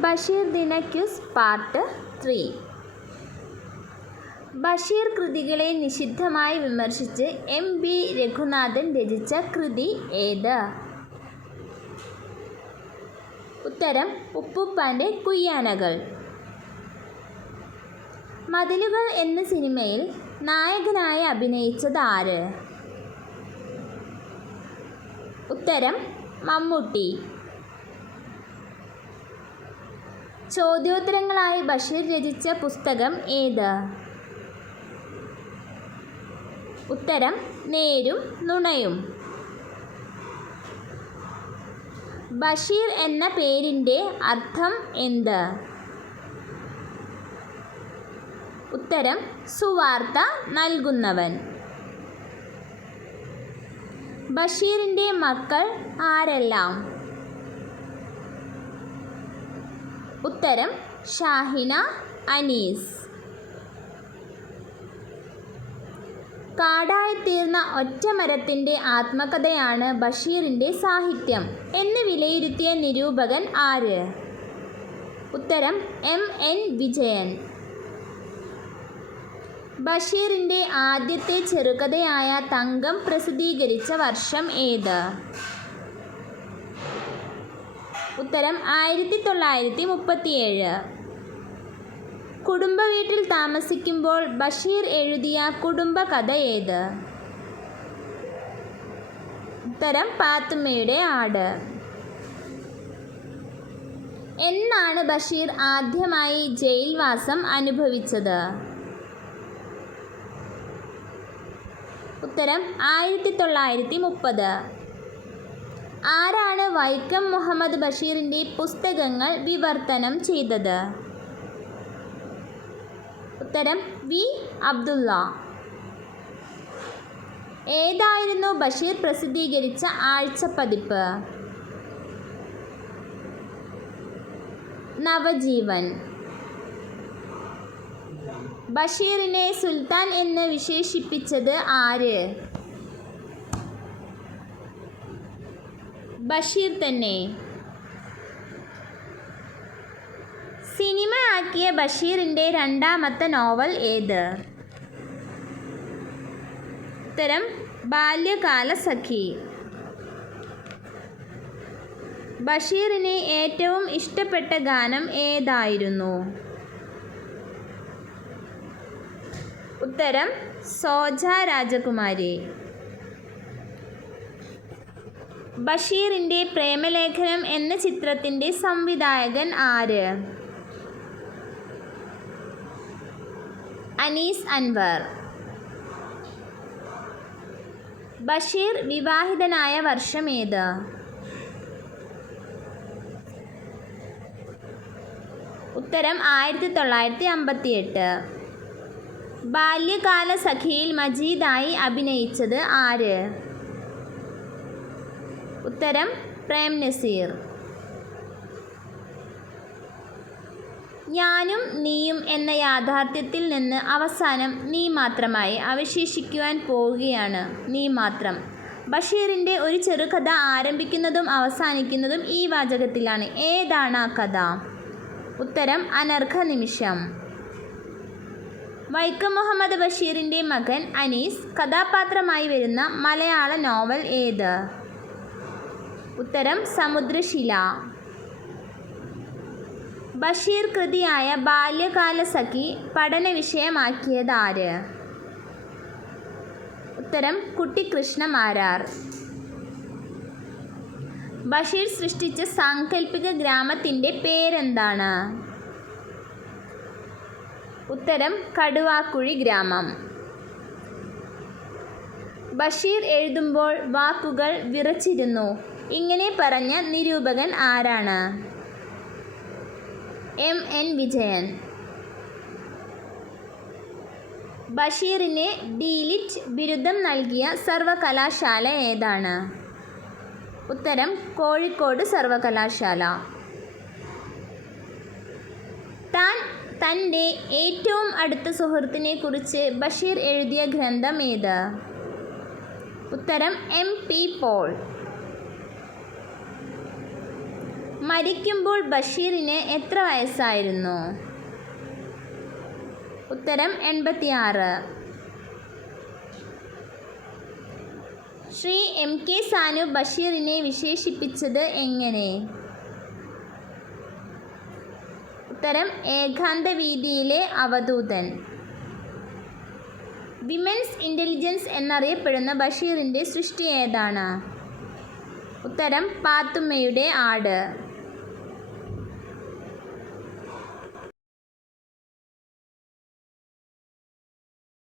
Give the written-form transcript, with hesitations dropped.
ബഷീർ ദിന quiz part 3. Basheer കൃതികളെ നിശിതമായി വിമർശിച്ച് MB രഘുനാഥൻ രചിച്ച കൃതി ഏത്? ഉത്തരം ഉപ്പുപ്പാൻ്റെ കുയ്യാനകൾ. മതിലുകൾ എന്ന സിനിമയിൽ നായകനായി അഭിനയിച്ചത് ആര്? ഉത്തരം മമ്മൂട്ടി. ചോദ്യോത്തരങ്ങളായി ബഷീർ രചിച്ച പുസ്തകം ഏത്? ഉത്തരം നേരും നുണയും. ബഷീർ എന്ന പേരിൻ്റെ അർത്ഥം എന്ത്? ഉത്തരം സുവാർത്ത നൽകുന്നവൻ. ബഷീറിൻ്റെ മക്കൾ ആരെല്ലാം? ഉത്തരം ഷാഹിന, അനീസ്. കാടായിത്തീർന്ന ഒറ്റമരത്തിൻ്റെ ആത്മകഥയാണ് ബഷീറിൻ്റെ സാഹിത്യം എന്ന് വിലയിരുത്തിയ നിരൂപകൻ ആര്? ഉത്തരം MN വിജയൻ. ബഷീറിൻ്റെ ആദ്യത്തെ ചെറുകഥയായ തങ്കം പ്രസിദ്ധീകരിച്ച വർഷം ഏത്? ഉത്തരം 1937. കുടുംബ വീട്ടിൽ താമസിക്കുമ്പോൾ ബഷീർ എഴുതിയ കുടുംബകഥ ഏത്? ഉത്തരം പാത്തുമ്മയുടെ ആട്. എന്നാണ് ബഷീർ ആദ്യമായി ജയിൽവാസം അനുഭവിച്ചത്? ഉത്തരം 1930. ആരാണ് വൈക്കം മുഹമ്മദ് ബഷീറിൻ്റെ പുസ്തകങ്ങൾ വിവർത്തനം ചെയ്തത്? ഉത്തരം V. അബ്ദുള്ള. ഏതായിരുന്നു ബഷീർ പ്രസിദ്ധീകരിച്ച ആഴ്ചപ്പതിപ്പ്? നവജീവൻ. ബഷീറിനെ സുൽത്താൻ എന്ന് വിശേഷിപ്പിച്ചത് ആര്? ബഷീർ തന്നെ. സിനിമയാക്കിയ ബഷീറിൻ്റെ രണ്ടാമത്തെ നോവൽ ഏത്? ഉത്തരം ബാല്യകാലസഖി. ബഷീറിന് ഏറ്റവും ഇഷ്ടപ്പെട്ട ഗാനം ഏതായിരുന്നു? ഉത്തരം സോജ രാജകുമാരി. ബഷീറിൻ്റെ പ്രേമലേഖനം എന്ന ചിത്രത്തിൻ്റെ സംവിധായകൻ ആര്? അനീസ് അൻവർ. ബഷീർ വിവാഹിതനായ വർഷം ഏത്? ഉത്തരം 1958. ബാല്യകാലസഖിയിൽ മജീദായി അഭിനയിച്ചത് ആര്? ഉത്തരം പ്രേം നസീർ. ഞാനും നീയും എന്ന യാഥാർത്ഥ്യത്തിൽ നിന്ന് അവസാനം നീ മാത്രമായി അവശേഷിക്കുവാൻ പോവുകയാണ് നീ മാത്രം. ബഷീറിൻ്റെ ഒരു ചെറുകഥ ആരംഭിക്കുന്നതും അവസാനിക്കുന്നതും ഈ വാചകത്തിലാണ്. ഏതാണ് ആ കഥ? ഉത്തരം അനർഘ നിമിഷം. വൈക്കം മുഹമ്മദ് ബഷീറിൻ്റെ മകൻ അനീസ് കഥാപാത്രമായി വരുന്ന മലയാള നോവൽ ഏത്? ഉത്തരം സമുദ്രശില. ബഷീർ കൃതിയായ ബാല്യകാലസഖി പഠന വിഷയമാക്കിയത് ആര്? ഉത്തരം കുട്ടിക്കൃഷ്ണ മാരാർ. ബഷീർ സൃഷ്ടിച്ച സാങ്കല്പിക ഗ്രാമത്തിൻ്റെ പേരെന്താണ്? ഉത്തരം കടുവാക്കുഴി ഗ്രാമം. ബഷീർ എഴുതുമ്പോൾ വാക്കുകൾ വിറച്ചിരുന്നു ഇങ്ങനെ പറഞ്ഞ നിരൂപകൻ ആരാണ്? MN വിജയൻ. ബഷീറിന് D.Litt ബിരുദം നൽകിയ സർവകലാശാല ഏതാണ്? ഉത്തരം കോഴിക്കോട് സർവകലാശാല. തൻ്റെ ഏറ്റവും അടുത്ത സുഹൃത്തിനെ കുറിച്ച് ബഷീർ എഴുതിയ ഗ്രന്ഥം ഏത്? ഉത്തരം MP പോൾ. മരിക്കുമ്പോൾ ബഷീറിന് എത്ര വയസ്സായിരുന്നു? ഉത്തരം 86. ശ്രീ M.K. സാനു ബഷീറിനെ വിശേഷിപ്പിച്ചത് എങ്ങനെ? ഉത്തരം ഏകാന്തവീതിയിലെ അവധൂതൻ. വിമൻസ് ഇൻ്റലിജൻസ് എന്നറിയപ്പെടുന്ന ബഷീറിൻ്റെ സൃഷ്ടി ഏതാണ്? ഉത്തരം പാത്തുമ്മയുടെ ആട്.